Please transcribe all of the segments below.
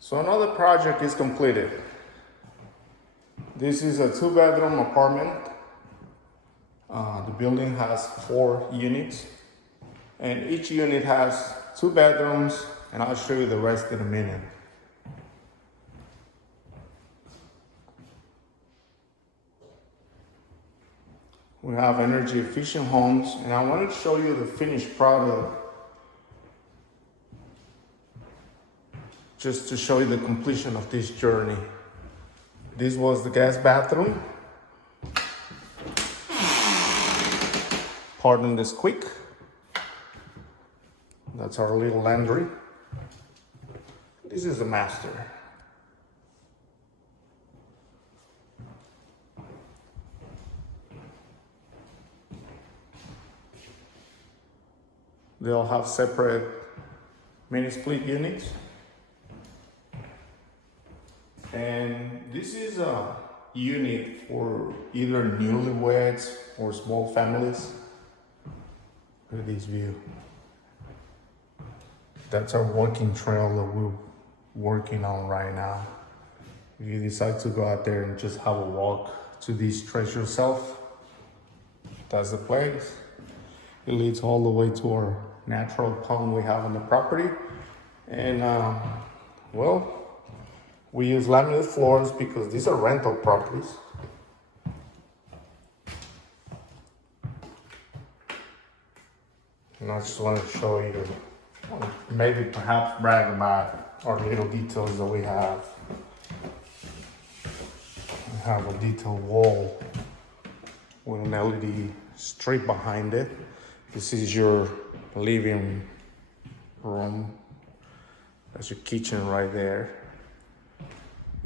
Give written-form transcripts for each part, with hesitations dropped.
So another project is completed. This is a 2-bedroom apartment. The building has 4 units, and each unit has 2 bedrooms, and I'll show you the rest in a minute. We have energy efficient homes, and I wanted to show you the finished product just to show you the completion of this journey. This was the guest bathroom. Pardon the squeak. That's our little laundry. This is the master. They all have separate mini split units. And this is a unit for either newlyweds or small families. Look at this view. That's our walking trail that we're working on right now. If you decide to go out there and just have a walk to this treasure yourself, that's the place. It leads all the way to our natural pond we have on the property. And well, we use laminate floors because these are rental properties. And I just want to show you, maybe perhaps brag about our little details that we have. We have a detailed wall with an LED strip behind it. This is your living room. That's your kitchen right there.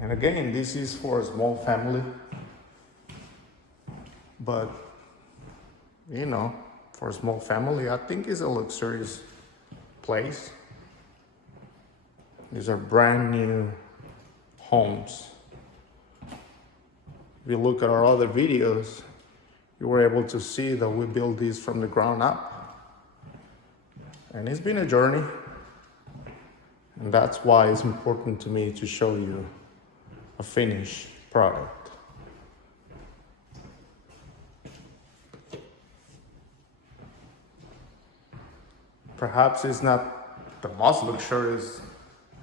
And again, this is for a small family. But, you know, for a small family, I think it's a luxurious place. These are brand new homes. If you look at our other videos, you were able to see that we built these from the ground up. And it's been a journey. And that's why it's important to me to show you a finished product. Perhaps it's not the most luxurious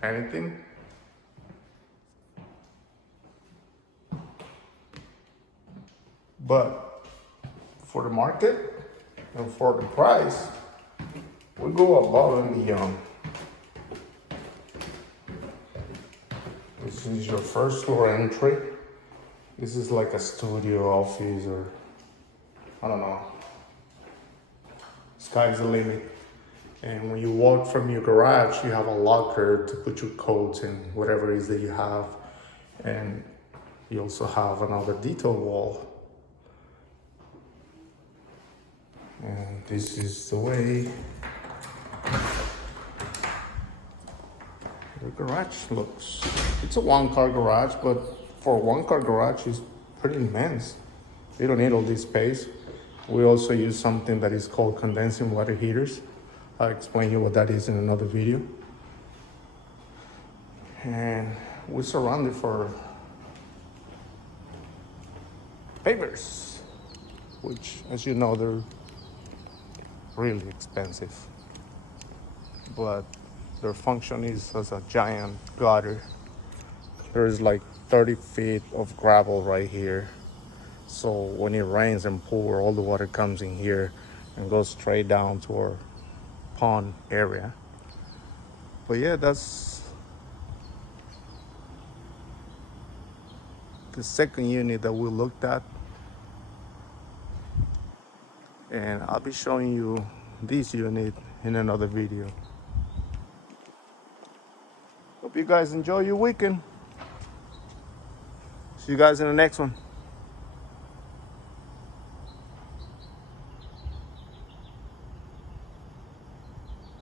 anything, but for the market and for the price, we go above and beyond. This is your first floor entry. This is like a studio, office, or I don't know. Sky's the limit. And when you walk from your garage, you have a locker to put your coats and whatever it is that you have. And you also have another detail wall. And this is the way the garage looks. It's a 1-car garage, but for a 1-car garage, it's pretty immense. You don't need all this space. We also use something that is called condensing water heaters. I'll explain you what that is in another video. And we're surrounded for pavers, which, as you know, they're really expensive. But their function is as a giant gutter. There is like 30 feet of gravel right here. So when it rains and pours, all the water comes in here and goes straight down to our pond area. But yeah, that's the second unit that we looked at. And I'll be showing you this unit in another video. Hope you guys enjoy your weekend. See you guys in the next one.